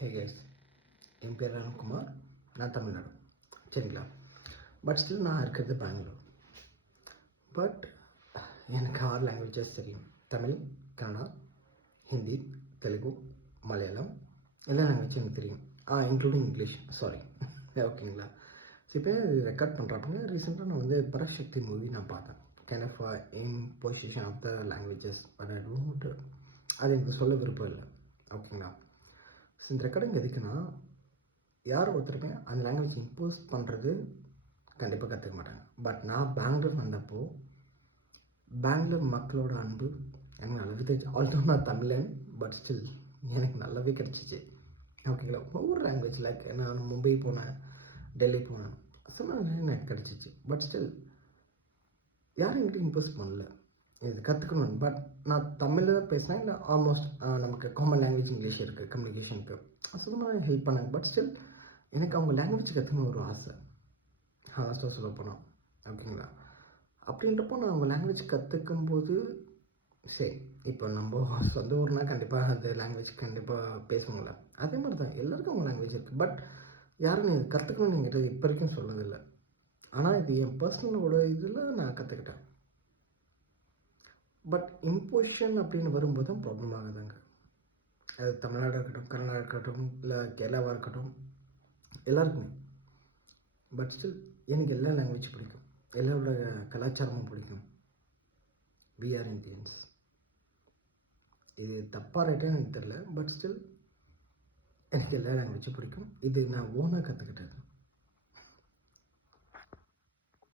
Hey guys, என் பேர் ராம்குமார். நான் தமிழ்நாடு, சரிங்களா? பட் ஸ்டில் நான் இருக்கிறது பெங்களூர். பட் எனக்கு 6 லாங்குவேஜஸ் தெரியும். தமிழ், கன்னடா, ஹிந்தி, தெலுங்கு, மலையாளம், எல்லா லாங்குவேஜும் எனக்கு தெரியும். Including English, sorry. ஓகேங்களா? ஸோ இப்போ ரெக்கார்ட் பண்ணுறப்பங்க ரீசெண்டாக நான் வந்து பராசக்தி மூவி நான் பார்த்தேன். Kind of imposition of the languages. But I don't, அது எனக்கு சொல்ல விருப்பம் இல்லை. ஓகேங்களா? ஸோ இந்த ரெக்கார்டிங் எதுக்குன்னா, யார் ஒருத்தருமே அந்த லாங்குவேஜ் இம்போஸ் பண்ணுறது கண்டிப்பாக கற்றுக்க மாட்டாங்க. பட் நான் பெங்களூர் வந்தப்போ பெங்களூர் மக்களோட அன்பு எனக்கு நல்லாவே தெரிஞ்சு. ஆல்சோ நான் தமிழன், பட் ஸ்டில் எனக்கு நல்லாவே கிடச்சிச்சு. ஓகேங்களா? ஒவ்வொரு லாங்குவேஜ் லைக் நான் மும்பை போனேன், டெல்லி போனேன், ஸோ எனக்கு கிடச்சிச்சு. பட் ஸ்டில் யாரும் என்கிட்ட இம்போஸ் பண்ணல இது கற்றுக்கணும். பட் நான் தமிழில் பேசினேன். இல்லை ஆல்மோஸ்ட் நமக்கு காமன் லாங்குவேஜ் இங்கிலீஷ் இருக்குது கம்யூனிகேஷனுக்கு. சுத்தமாக ஹெல்ப் பண்ணாங்க. பட் ஸ்டில் எனக்கு அவங்க லாங்குவேஜ் கற்றுக்கணும் ஒரு ஆசை. சொல்ல போனோம். ஓகேங்களா? அப்படின்றப்போ நான் அவங்க லாங்குவேஜ் கற்றுக்கும்போது சரி, இப்போ நம்ம சொந்த ஊர்னால் கண்டிப்பாக அந்த லாங்குவேஜ் கண்டிப்பாக பேசுவோம்ல. அதே மாதிரி தான் எல்லாருக்கும் அவங்க லாங்குவேஜ் இருக்குது. பட் யாரும் நீங்கள் கற்றுக்கணும்னு என்கிட்ட இப்போ வரைக்கும் சொல்லதில்லை. ஆனால் இது என் பர்சனலோட இதில் நான் கற்றுக்கிட்டேன். பட் இம்போஷன் அப்படின்னு வரும்போது தான் ப்ராப்ளம் ஆகுதுங்க. அது தமிழ்நாடாக இருக்கட்டும், கர்நாடகா இருக்கட்டும், இல்லை கேரளாவாக இருக்கட்டும், எல்லாருக்குமே. பட் ஸ்டில் எனக்கு எல்லா லாங்குவேஜ் பிடிக்கும், எல்லாரோட கலாச்சாரமும் பிடிக்கும். We are Indians. இது தப்பாக ரைட்டான்னு எனக்கு தெரில. பட் ஸ்டில் எனக்கு எல்லா லாங்குவேஜும் பிடிக்கும். இது நான் ஓனாக கற்றுக்கிட்டது.